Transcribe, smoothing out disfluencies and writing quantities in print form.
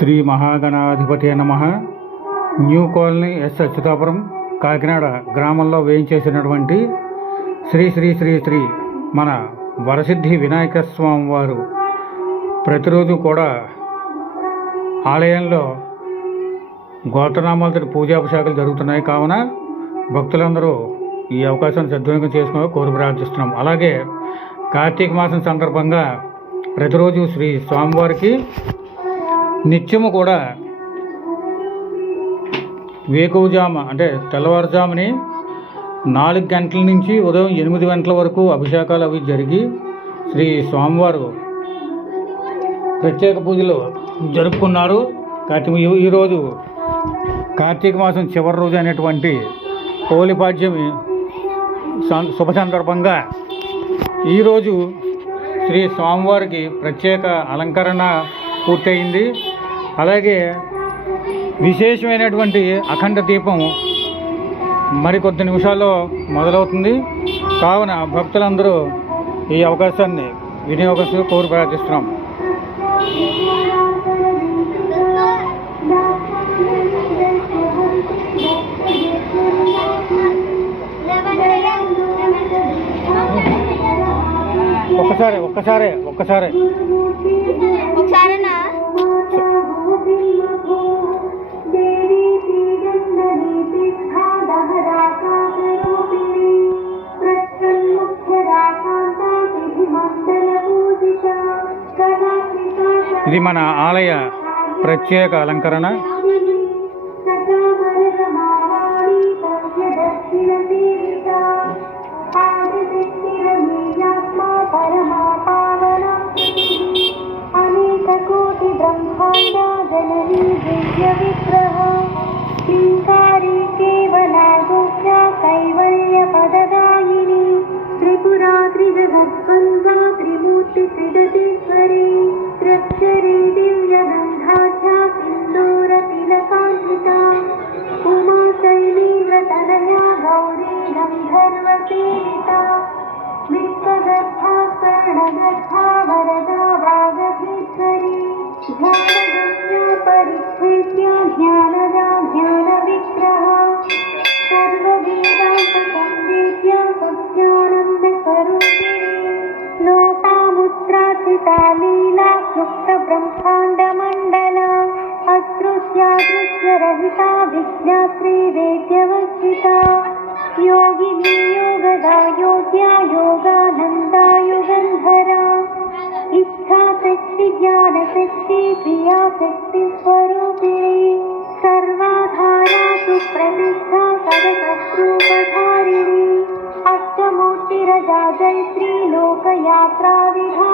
శ్రీ మహాగణాధిపతి నమః. New colony S Achyutapuram Kakinada గ్రామంలో వేయించేసినటువంటి శ్రీ శ్రీ శ్రీ శ్రీ మన వరసిద్ధి వినాయక స్వామి వారు ప్రతిరోజు కూడా ఆలయంలో గోత్రనామాలతో పూజాభిషేకాలు జరుగుతున్నాయి. కావున భక్తులందరూ ఈ అవకాశాన్ని సద్వినియోగం చేసుకోవాలని కోరి ప్రార్థిస్తున్నాం. అలాగే కార్తీక మాసం సందర్భంగా ప్రతిరోజు శ్రీ స్వామివారికి నిత్యము కూడా వేకువజామ అంటే తెల్లవారుజాముని 4 గంటల నుంచి ఉదయం 8 గంటల వరకు అభిషేకాలు అవి జరిగి శ్రీ స్వామివారు ప్రత్యేక పూజలు జరుపుకున్నారు. ఈరోజు కార్తీక మాసం చివరి రోజు అనేటువంటి హోలీపాడ్యమి శుభ సందర్భంగా ఈరోజు శ్రీ స్వామివారికి ప్రత్యేక అలంకరణ పూర్తయింది. అలాగే విశేషమైనటువంటి అఖండ దీపం మరికొద్ది నిమిషాల్లో మొదలవుతుంది. కావున భక్తులందరూ ఈ అవకాశాన్ని వినియోగం కోరి ప్రార్థిస్తున్నాం. ఒక్కసారే ఇది మన ఆలయ ప్రత్యేక అలంకరణ. योगिनी योगदा योग्या योगानंदा युगंधरा इच्छा शक्ति ज्ञान शक्ति क्रिया शक्ति स्वरूपिणी सर्वाधारा सुप्रतिष्ठा सदसरूपधारिणी अष्टमूर्तिरजा जयत्री लोकयात्रा विधा